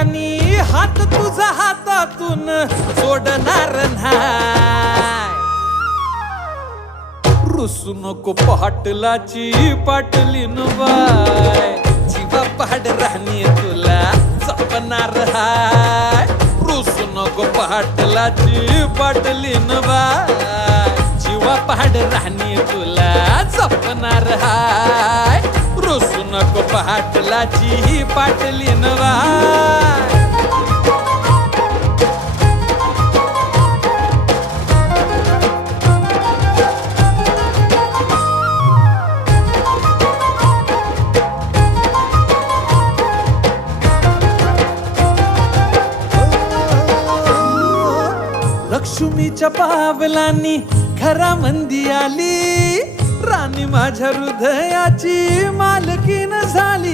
आणि हात तुझा हातातून सोडणार नाही. रुसू नको पाटलाची पाटलीन बाय जीवा पहाड राहणी तुला जपणार हाय. रुसू नको पाटलाची पाटलीन बाय जीवा पहाड राहणी तुला जपणार हाय. रुसू नको पाटलाची पाटलीन बाय लक्ष्मीच्या पावलांनी खरा मंदी आली. राणी माझ्या हृदयाची मालकीन झाली.